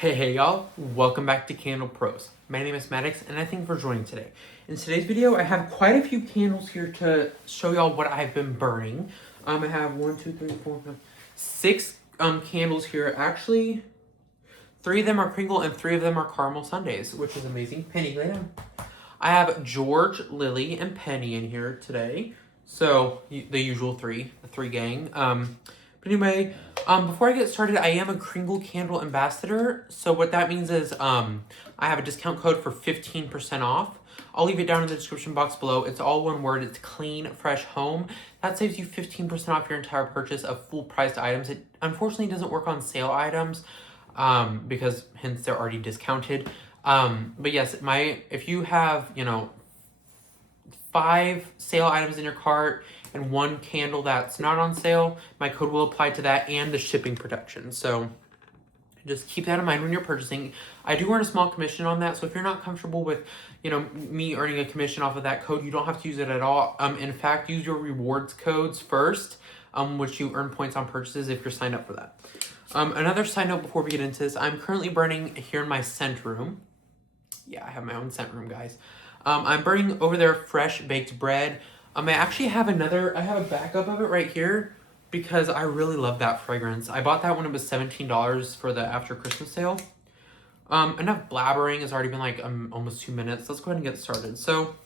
Hey y'all, welcome back to Candle Pros. My name is Maddox and I thank you for joining today. In today's video, I have quite a few candles here to show y'all what I've been burning. I have 1, 2, 3, 4, 5, 6 candles here. Actually, 3 of them are Kringle and 3 of them are Caramel Sundays, which is amazing. Penny, lay down. I have George, Lily, and Penny in here today. So, the usual 3, the 3 gang. But anyway, before I get started, I am a Kringle Candle Ambassador. So what that means is I have a discount code for 15% off. I'll leave it down in the description box below. It's all one word. It's CLEANFRESHHOME. That saves you 15% off your entire purchase of full-priced items. It unfortunately doesn't work on sale items because hence they're already discounted. But yes, if you have, 5 sale items in your cart and 1 candle that's not on sale, my code will apply to that and the shipping protection. So just keep that in mind when you're purchasing. I do earn a small commission on that, so if you're not comfortable with, me earning a commission off of that code, you don't have to use it at all. In fact, use your rewards codes first, which you earn points on purchases if you're signed up for that. Another side note before we get into this, I'm currently burning here in my scent room. Yeah, I have my own scent room, guys. I'm burning over there fresh baked bread. I actually have I have a backup of it right here because I really love that fragrance. I bought that when it was $17 for the after Christmas sale. Enough blabbering. It's already been like almost 2 minutes. Let's go ahead and get started. So,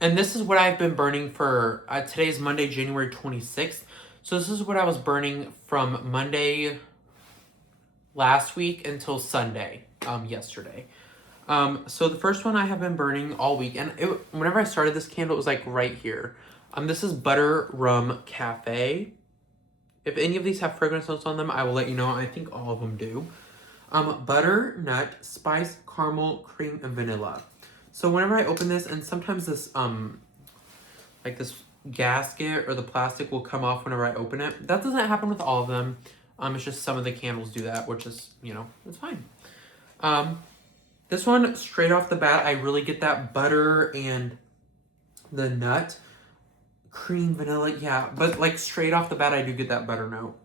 and this is what I've been burning for, today's Monday, January 26th. So this is what I was burning from Monday last week until Sunday, yesterday. So the first one I have been burning all week, and whenever I started this candle, it was like right here. This is Butter Rum Cafe. If any of these have fragrance notes on them, I will let you know. I think all of them do. Butter, nut, spice, caramel, cream, and vanilla. So whenever I open this, and sometimes this, like this gasket or the plastic will come off whenever I open it. That doesn't happen with all of them. It's just some of the candles do that, which is, it's fine. This one, straight off the bat, I really get that butter and the nut. Cream, vanilla, yeah. But, like, straight off the bat, I do get that butter note.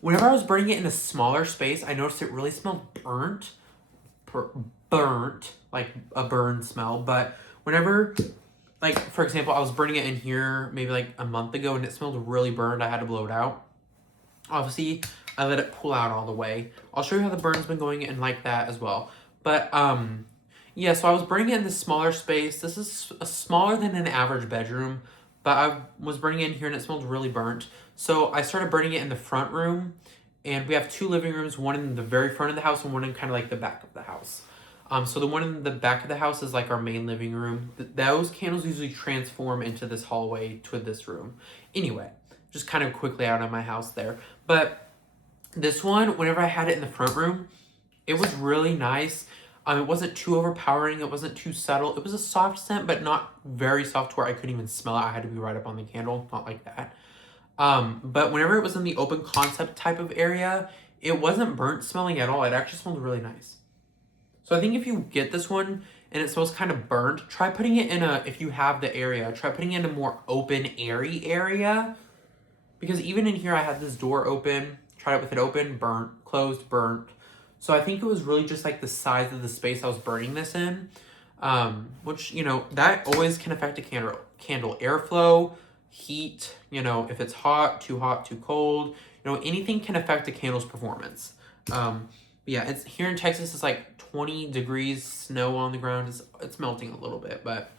Whenever I was burning it in a smaller space, I noticed it really smelled burnt. Like a burn smell. But whenever, like, for example, I was burning it in here maybe, like, a month ago, and it smelled really burned. I had to blow it out. Obviously, I let it pull out all the way. I'll show you how the burn's been going in like that as well. But, yeah, so I was burning it in this smaller space. This is smaller than an average bedroom, but I was burning it in here and it smelled really burnt. So I started burning it in the front room, and we have 2 living rooms, one in the very front of the house and one in kind of like the back of the house. So the one in the back of the house is like our main living room. Those candles usually transform into this hallway to this room. Anyway, just kind of quickly out of my house there. But this one, whenever I had it in the front room, it was really nice. It wasn't too overpowering. It wasn't too subtle. It was a soft scent, but not very soft to where I couldn't even smell it. I had to be right up on the candle. Not like that. But whenever it was in the open concept type of area, it wasn't burnt smelling at all. It actually smelled really nice. So I think if you get this one and it smells kind of burnt, try putting it in if you have the area, try putting it in a more open, airy area. Because even in here, I had this door open, tried it with it open, burnt, closed, burnt. So I think it was really just like the size of the space I was burning this in, which, that always can affect a candle. Airflow, heat, if it's hot, too cold, anything can affect a candle's performance. Yeah, it's here in Texas, it's like 20 degrees, snow on the ground. It's melting a little bit, but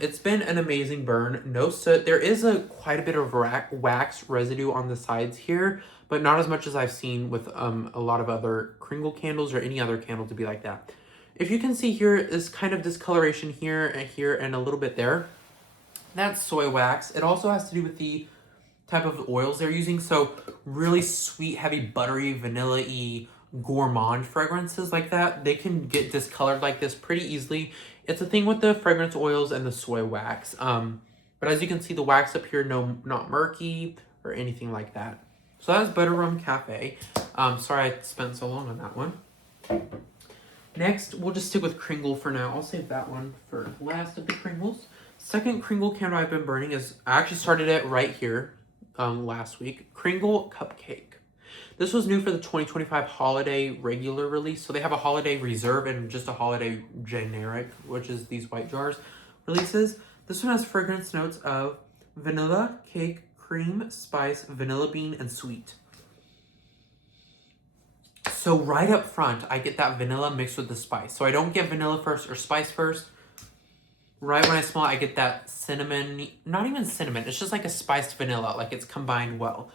it's been an amazing burn. No soot. There is quite a bit of wax residue on the sides here, but not as much as I've seen with a lot of other Kringle candles or any other candle to be like that. If you can see here is kind of discoloration here and a little bit there. That's soy wax. It also has to do with the type of oils they're using. So really sweet, heavy, buttery, vanilla-y, gourmand fragrances like that, they can get discolored like this pretty easily. It's a thing with the fragrance oils and the soy wax. But as you can see, the wax up here, not murky or anything like that. So that was Butter Rum Cafe. Sorry I spent so long on that one. Next, we'll just stick with Kringle for now. I'll save that one for last of the Kringles. Second Kringle candle I've been burning is, I actually started it right here last week. Kringle Cupcake. This was new for the 2025 holiday regular release. So they have a holiday reserve and just a holiday generic, which is these white jars releases. This one has fragrance notes of vanilla, cake, cream, spice, vanilla bean, and sweet. So right up front, I get that vanilla mixed with the spice. So I don't get vanilla first or spice first. Right when I smell it, I get that cinnamon, not even cinnamon, it's just like a spiced vanilla, like it's combined well.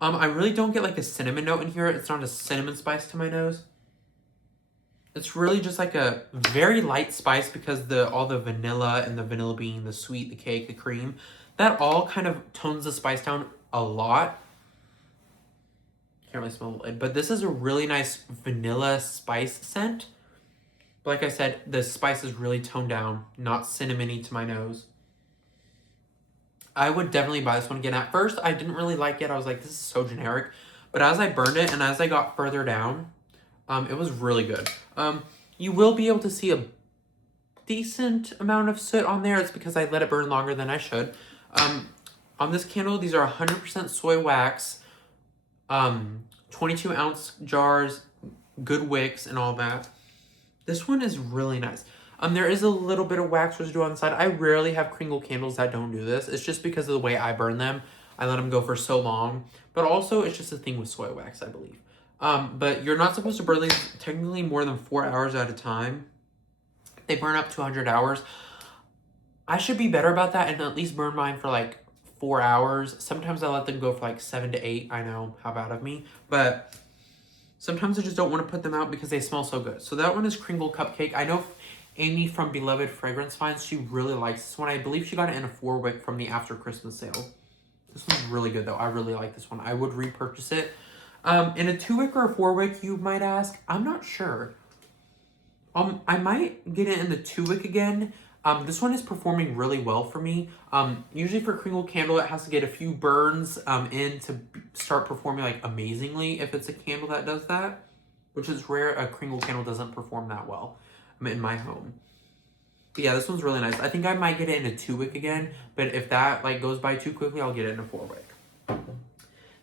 I really don't get like a cinnamon note in here. It's not a cinnamon spice to my nose. It's really just like a very light spice because all the vanilla and the vanilla bean, the sweet, the cake, the cream, that all kind of tones the spice down a lot. Can't really smell the lid, but this is a really nice vanilla spice scent. But like I said, the spice is really toned down, not cinnamony to my nose. I would definitely buy this one again. At first, I didn't really like it. I was like, this is so generic. But as I burned it and as I got further down, it was really good. You will be able to see a decent amount of soot on there. It's because I let it burn longer than I should. On this candle, these are 100% soy wax. 22 ounce jars, good wicks and all that. This one is really nice. There is a little bit of wax residue on the side. I rarely have Kringle candles that don't do this. It's just because of the way I burn them. I let them go for so long. But also, it's just a thing with soy wax, I believe. But you're not supposed to burn these technically more than 4 hours at a time. They burn up to 100 hours. I should be better about that and at least burn mine for like 4 hours. Sometimes I let them go for like 7 to 8. I know, how bad of me. But sometimes I just don't want to put them out because they smell so good. So that one is Kringle Cupcake. I know Amy from Beloved Fragrance Finds, she really likes this one. I believe she got it in a 4-wick from the After Christmas sale. This one's really good though. I really like this one. I would repurchase it. In a 2-wick or a 4-wick, you might ask? I'm not sure. I might get it in the 2-wick again. This one is performing really well for me. Usually for Kringle candle, it has to get a few burns in to start performing like amazingly if it's a candle that does that, which is rare. A Kringle candle doesn't perform that well in my home. But yeah, this one's really nice. I think I might get it in a 2-wick again, but if that like goes by too quickly, I'll get it in a 4-wick.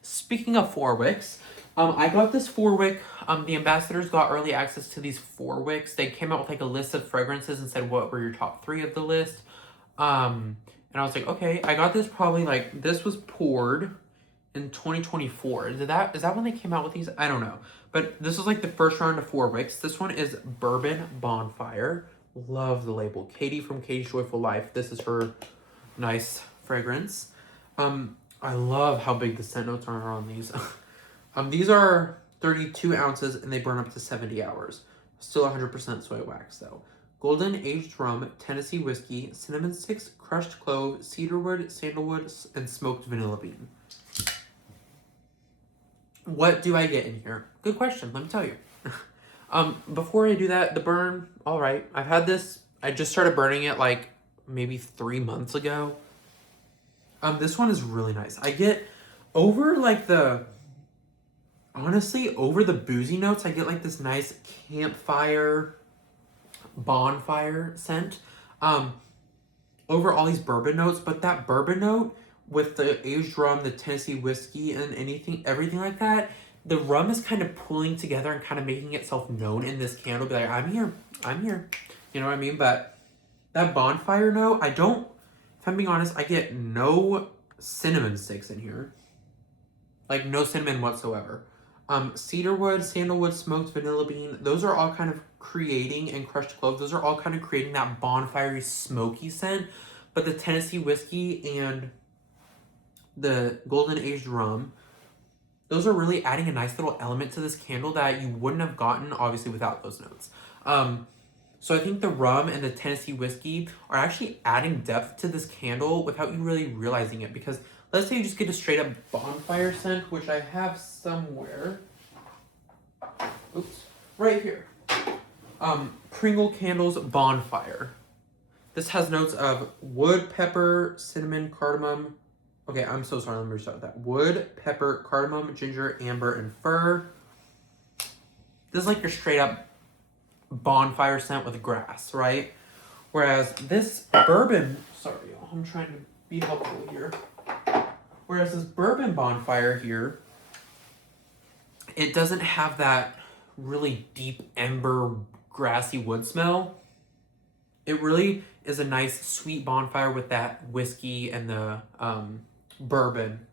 Speaking of 4-wicks, I got this 4-wick. The ambassadors got early access to these 4-wicks. They came out with like a list of fragrances and said what were your top 3 of the list. And I was like, okay, I got this probably like, this was poured in 2024. Is that when they came out with these? I don't know. But this is like the first round of 4-wicks. This one is Bourbon Bonfire. Love the label. Katie from Katie's Joyful Life. This is her nice fragrance. I love how big the scent notes are on these. These are 32 ounces and they burn up to 70 hours. Still 100% soy wax though. Golden aged rum, Tennessee whiskey, cinnamon sticks, crushed clove, cedarwood, sandalwood, and smoked vanilla bean. What do I get in here? Good question, let me tell you. Before I do that, the burn, all right. I've had this, I just started burning it like maybe 3 months ago. This one is really nice. I get over like honestly, over the boozy notes, I get like this nice campfire, bonfire scent. Over all these bourbon notes, but that bourbon note with the aged rum, the Tennessee whiskey, and everything like that, the rum is kind of pulling together and kind of making itself known in this candle. Be like, I'm here. You know what I mean? But that bonfire note, if I'm being honest, I get no cinnamon sticks in here. Like no cinnamon whatsoever. Cedarwood, sandalwood, smoked vanilla bean, those are all kind of creating, and crushed clove, those are all kind of creating that bonfire smoky scent. But the Tennessee whiskey and the golden aged rum, those are really adding a nice little element to this candle that you wouldn't have gotten obviously without those notes. So I think the rum and the Tennessee whiskey are actually adding depth to this candle without you really realizing it. Because let's say you just get a straight up bonfire scent, which I have somewhere. Oops, right here. Kringle Candles Bonfire. This has notes of wood, pepper, cinnamon, cardamom. Okay, I'm so sorry, let me restart that. Wood, pepper, cardamom, ginger, amber, and fir. This is like your straight up bonfire scent with grass, right? Whereas this bourbon, sorry, I'm trying to be helpful here. Whereas this bourbon bonfire here, it doesn't have that really deep ember grassy wood smell. It really is a nice sweet bonfire with that whiskey and the bourbon.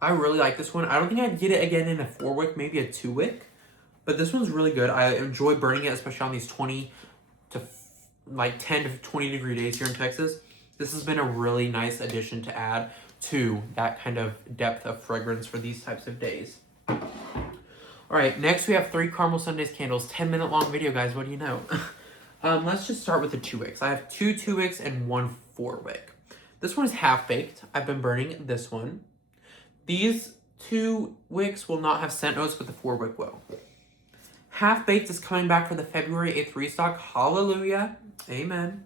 I really like this one. I don't think I'd get it again in a 4-wick, maybe a 2-wick. But this one's really good. I enjoy burning it, especially on these 20 to like 10 to 20 degree days here in Texas. This has been a really nice addition to add to that kind of depth of fragrance for these types of days. All right, next we have 3 Caramel Sundays candles. 10-minute long video, guys. What do you know? Let's just start with the 2-wicks. I have 2 2-wicks and 1 4-wick. This one is half-baked. I've been burning this one. These 2 wicks will not have scent notes, but the 4-wick will. Half-baked is coming back for the February 8th restock. Hallelujah. Amen.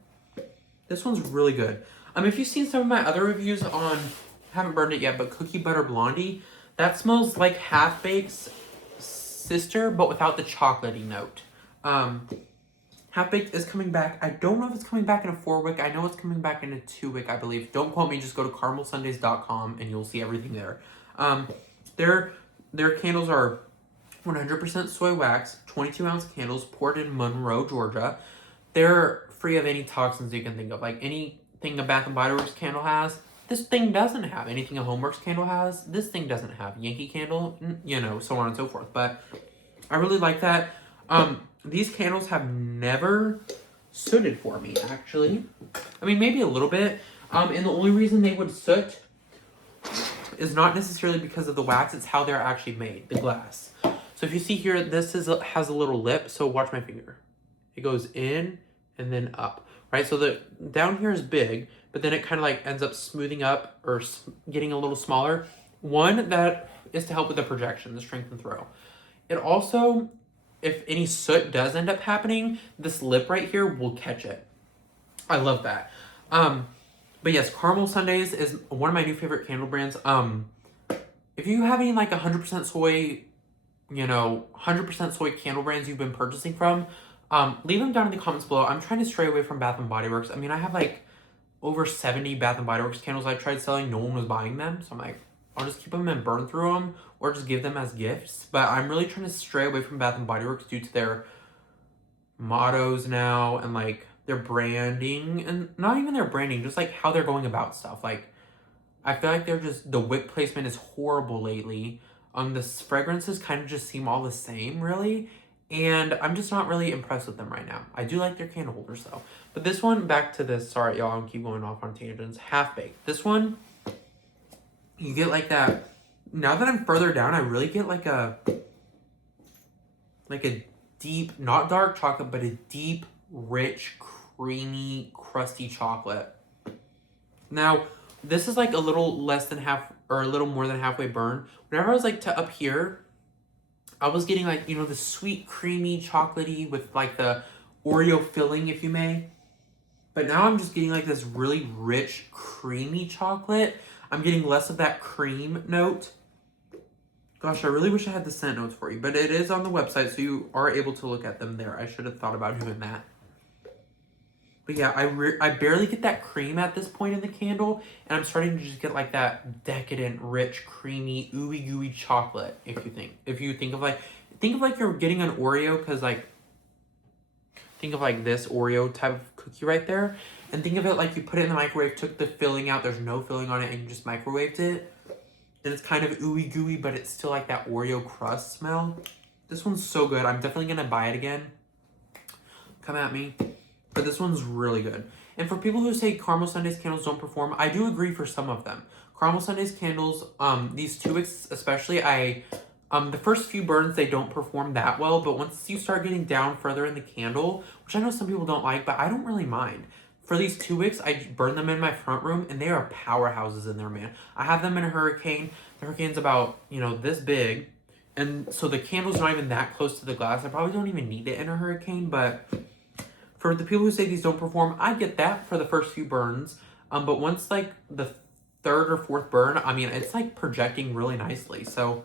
This one's really good. If you've seen some of my other reviews on, haven't burned it yet, but Cookie Butter Blondie, that smells like Half-Baked's sister, but without the chocolatey note. Half-Baked is coming back. I don't know if it's coming back in a 4-wick. I know it's coming back in a 2-wick, I believe. Don't quote me. Just go to caramelsundays.com and you'll see everything there. Their candles are 100% soy wax, 22-ounce candles poured in Monroe, Georgia. They're free of any toxins you can think of. Like anything a Bath & Body Works candle has, this thing doesn't have. Anything a Homeworks candle has, this thing doesn't have. Yankee Candle, you know, so on and so forth. But I really like that. These candles have never sooted for me, actually. I mean, maybe a little bit. And the only reason they would soot is not necessarily because of the wax. It's how they're actually made, the glass. So if you see here, this has a little lip. So watch my finger. It goes in and then up, right? So the down here is big, but then it kind of like ends up smoothing up or getting a little smaller. One, that is to help with the projection, the strength and throw. It also, if any soot does end up happening, this lip right here will catch it. I love that. But yes, Caramel Sundays is one of my new favorite candle brands. If you have any like 100% soy, 100% soy candle brands you've been purchasing from, leave them down in the comments below. I'm trying to stray away from Bath & Body Works. I mean, I have like over 70 Bath & Body Works candles I tried selling. No one was buying them. So I'm like, I'll just keep them and burn through them or just give them as gifts. But I'm really trying to stray away from Bath & Body Works due to their mottos now and like their branding, and not even their branding, just like how they're going about stuff. Like, I feel like the wick placement is horrible lately. The fragrances kind of just seem all the same, really. And I'm just not really impressed with them right now. I do like their candle holders, though. But this one, back to this. Sorry, y'all, I'm keep going off on tangents. Half-baked. This one, you get like that. Now that I'm further down, I really get like a deep, not dark chocolate, but a deep, rich, creamy, crusty chocolate. Now, this is like a little less than half, or a little more than halfway burn. Whenever I was like to up here, I was getting like, the sweet, creamy, chocolatey with like the Oreo filling, if you may. But now I'm just getting like this really rich, creamy chocolate. I'm getting less of that cream note. Gosh, I really wish I had the scent notes for you. But it is on the website, so you are able to look at them there. I should have thought about doing that. But yeah, I barely get that cream at this point in the candle. And I'm starting to just get like that decadent, rich, creamy, ooey gooey chocolate. If you think of like you're getting an Oreo, because like, think of like this Oreo type of cookie right there. And think of it like you put it in the microwave, took the filling out, there's no filling on it, and you just microwaved it. Then it's kind of ooey gooey, but it's still like that Oreo crust smell. This one's so good. I'm definitely going to buy it again. Come at me. But this one's really good. And for people who say Caramel Sundays candles don't perform, I do agree for some of them. Caramel Sundays candles, these 2 wicks especially, the first few burns, they don't perform that well. But once you start getting down further in the candle, which I know some people don't like, but I don't really mind. For these 2 wicks, I burn them in my front room, and they are powerhouses in there, man. I have them in a Hurricane. The Hurricane's about, this big. And so the candle's not even that close to the glass. I probably don't even need it in a Hurricane, but for the people who say these don't perform, I get that for the first few burns. But once, like, the 3rd or 4th burn, I mean, it's, like, projecting really nicely. So,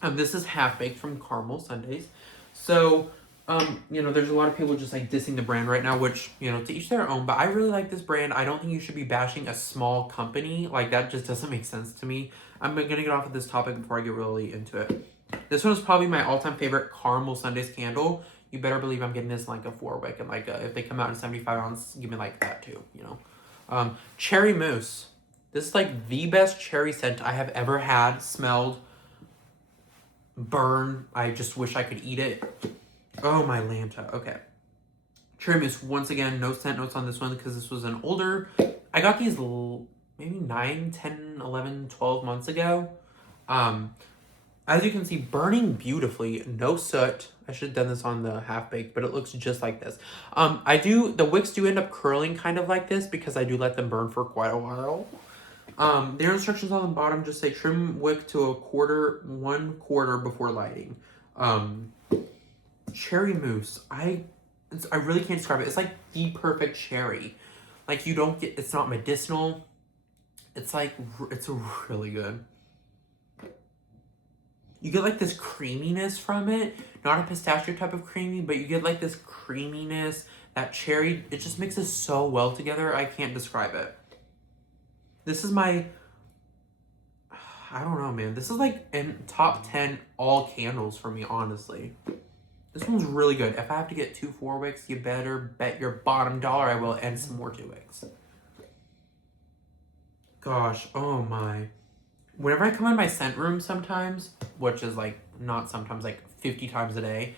this is Half-Baked from Caramel Sundays. So, You know, there's a lot of people just like dissing the brand right now, which, you know, to each their own, but I really like this brand. I don't think you should be bashing a small company. Like, that just doesn't make sense to me. I'm gonna get off of this topic before I get really into it. This one is probably my all-time favorite caramel sundaes candle. You better believe I'm getting this in like a 4-wick, and like if they come out in 75 ounce, give me like that too, you know. Cherry mousse. This is like the best cherry scent I have ever had, smelled, burn. I just wish I could eat it. Oh, my Lanta. Okay. Cherry mousse. Once again, no scent notes on this one because this was an older... I got these maybe 9, 10, 11, 12 months ago. As you can see, burning beautifully. No soot. I should have done this on the half-baked, but it looks just like this. The wicks do end up curling kind of like this because I do let them burn for quite a while. Their instructions on the bottom just say trim wick to 1/4 before lighting. Cherry mousse. I really can't describe it. It's like the perfect cherry. Like, you don't get, it's not medicinal. It's like, it's really good. You get like this creaminess from it. Not a pistachio type of creamy, but you get like this creaminess, that cherry. It just mixes so well together. I can't describe it. This is my, I don't know, man. This is like in top 10 all candles for me, honestly. This one's really good. If I have to get 2 4-wicks, you better bet your bottom dollar I will, and some more 2-wicks. Gosh, oh my. Whenever I come in my scent room sometimes, which is like, not sometimes, like 50 times a day,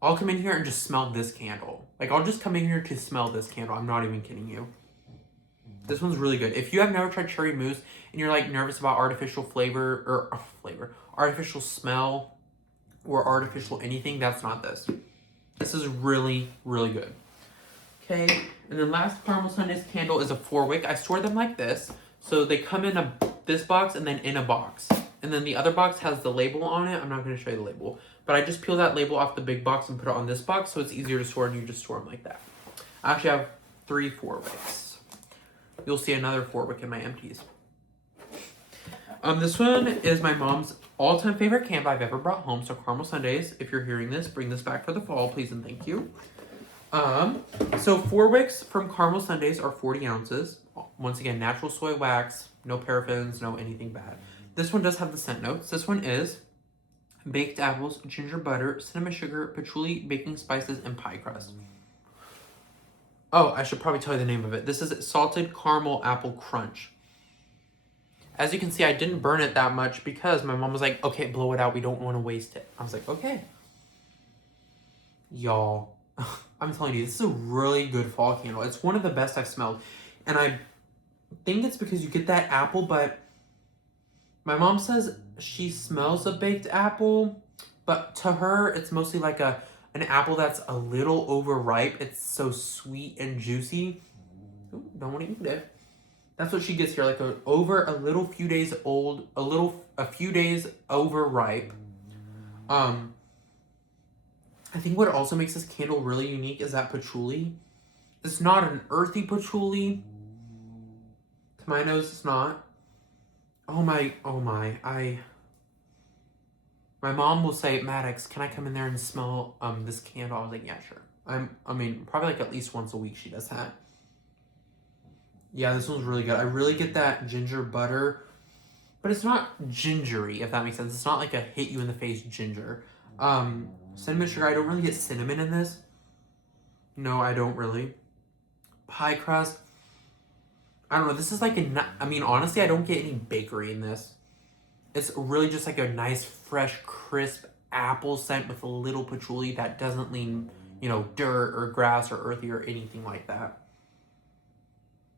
I'll come in here and just smell this candle. Like, I'll just come in here to smell this candle. I'm not even kidding you. This one's really good. If you have never tried cherry mousse and you're like nervous about artificial artificial smell, or artificial anything, that's not this. This is really, really good. Okay, and then last caramel sundaes candle is a 4-wick. I store them like this. So they come in this box and then in a box. And then the other box has the label on it. I'm not going to show you the label. But I just peel that label off the big box and put it on this box so it's easier to store, and you just store them like that. I actually have 3 4-wicks. You'll see another 4-wick in my empties. This one is my mom's all-time favorite candle I've ever brought home. So caramel sundaes, if you're hearing this, bring this back for the fall, please and thank you. So 4-wicks from caramel sundaes are 40 ounces. Once again, natural soy wax, no paraffins, no anything bad. This one does have the scent notes. This one is baked apples, ginger butter, cinnamon sugar, patchouli, baking spices, and pie crust. Oh, I should probably tell you the name of it. This is salted caramel apple crunch. As you can see, I didn't burn it that much because my mom was like, okay, blow it out. We don't want to waste it. I was like, okay. Y'all, I'm telling you, this is a really good fall candle. It's one of the best I've smelled. And I think it's because you get that apple, but my mom says she smells a baked apple, but to her, it's mostly like an apple that's a little overripe. It's so sweet and juicy. Ooh, don't want to eat it. That's what she gets here, like a few days overripe. I think what also makes this candle really unique is that patchouli. It's not an earthy patchouli. To my nose, it's not. Oh my, my mom will say, Maddox, can I come in there and smell this candle? I was like, yeah, sure. I mean, probably like at least once a week she does that. Yeah, this one's really good. I really get that ginger butter, but it's not gingery, if that makes sense. It's not like a hit you in the face ginger. Cinnamon sugar, I don't really get cinnamon in this. No, I don't really. Pie crust. I don't know. This is like I mean, honestly, I don't get any bakery in this. It's really just like a nice, fresh, crisp apple scent with a little patchouli that doesn't lean, you know, dirt or grass or earthy or anything like that.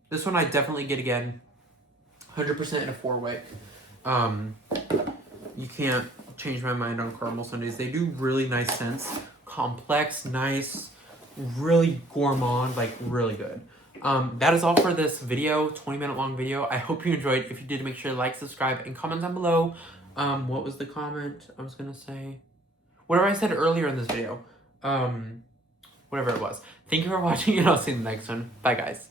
This one I definitely get again. 100% in a 4-wick. You can't change my mind on caramel sundaes. They do really nice scents. Complex, nice, really gourmand, like really good. That is all for this video, 20-minute long video. I hope you enjoyed. If you did, make sure to like, subscribe, and comment down below. What was the comment I was going to say? Whatever I said earlier in this video. Whatever it was. Thank you for watching, and I'll see you in the next one. Bye, guys.